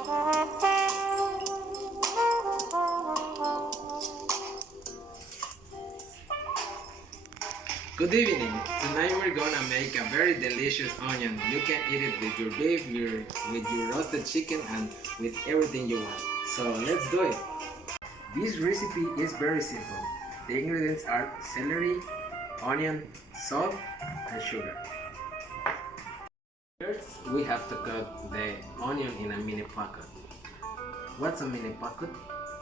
Good evening. Tonight we're gonna make a very delicious onion. You can eat it with your beef, with your roasted chicken, and with everything you want. So let's do it. This recipe is very simple. The ingredients are celery, onion, salt, and sugar. First, we have to cut the onion in a mini pocket. What's a mini pocket?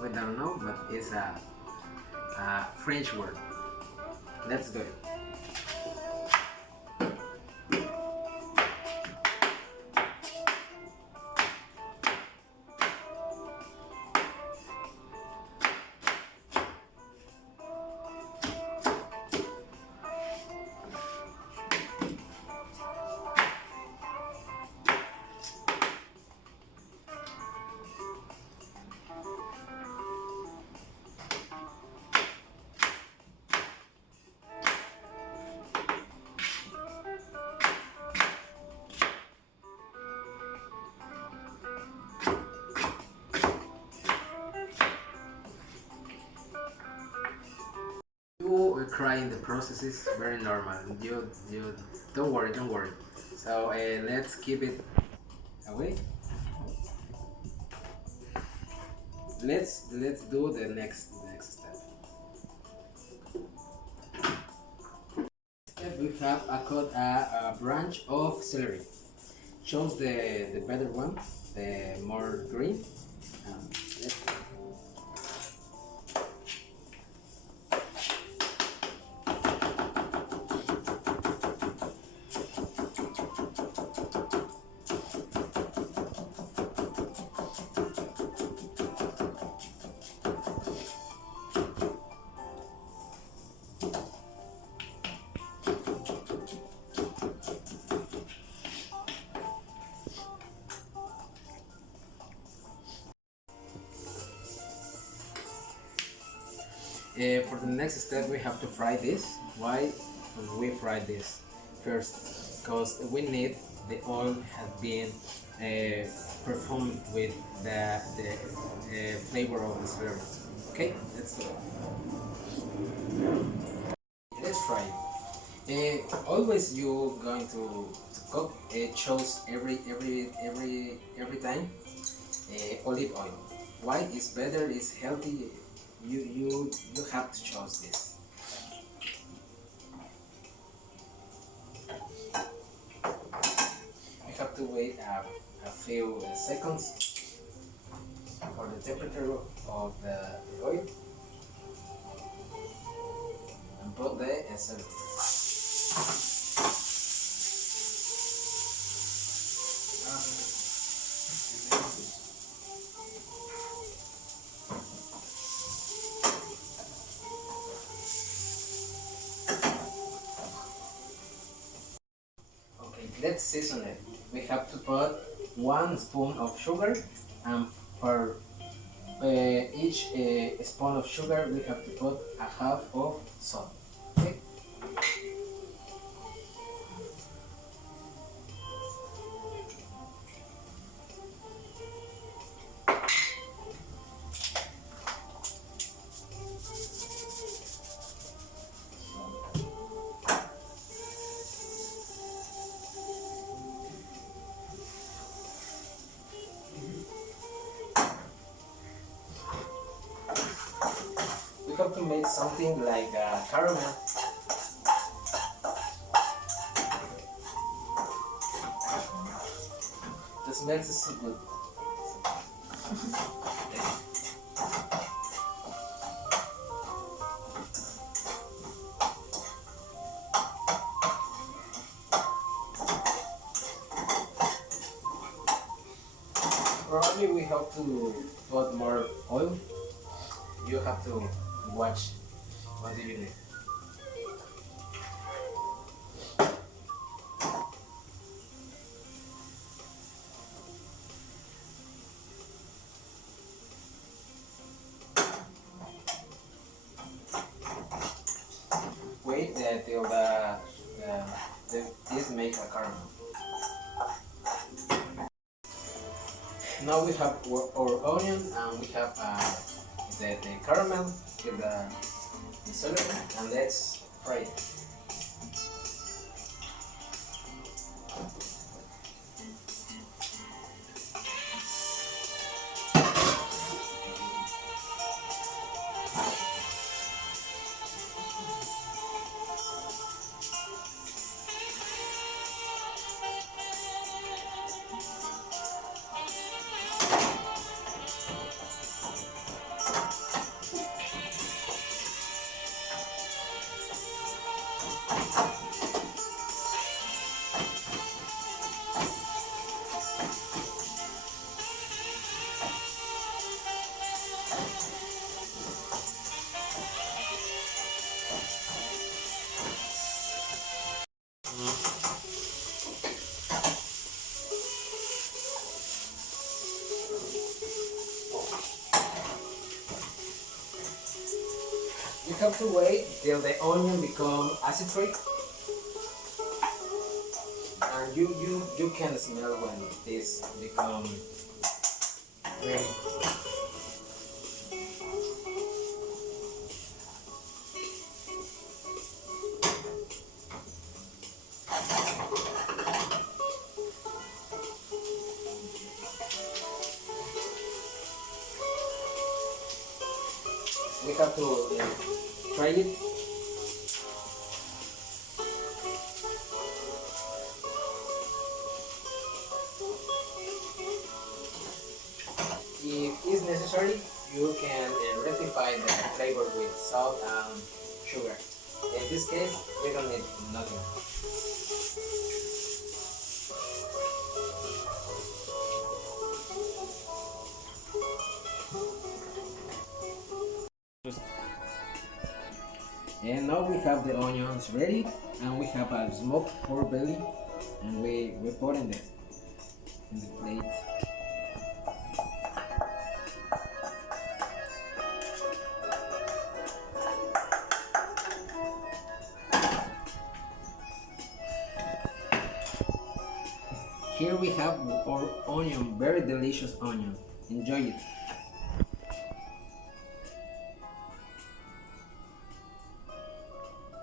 We don't know, but it's a French word. Let's do it. You cry in the process is very normal. You don't worry, don't worry. So let's keep it away. Let's do the next step. We have a branch of celery. Choose the better one, the more green. Let's for the next step, we have to fry this. Why we fry this first? Because we need the oil have been perfumed with the flavor of the celery. Okay, let's do it. Let's fry it. Always you going to cook. Chose every time olive oil. Why? It's better. It's healthy. You have to choose this. You have to wait a few seconds for the temperature of the oil and put the celery. Let's season it. We have to put 1 spoon of sugar, and for each spoon of sugar we have to put a half of salt. Okay? We have to make something like caramel. The smell is so good. Probably we have to put more oil. You have to watch what do you need. Wait till this make a caramel. Now we have our onion and we have the caramel with the celery, and let's fry it. You have to wait till the onion become acid-free, and you can smell when this become ready. We have to try it. If it's necessary, you can rectify the flavor with salt and sugar. In this case, we don't need nothing. And now we have the onions ready, and we have a smoked pork belly, and we put in the plate. Here we have our onion, very delicious onion. Enjoy it.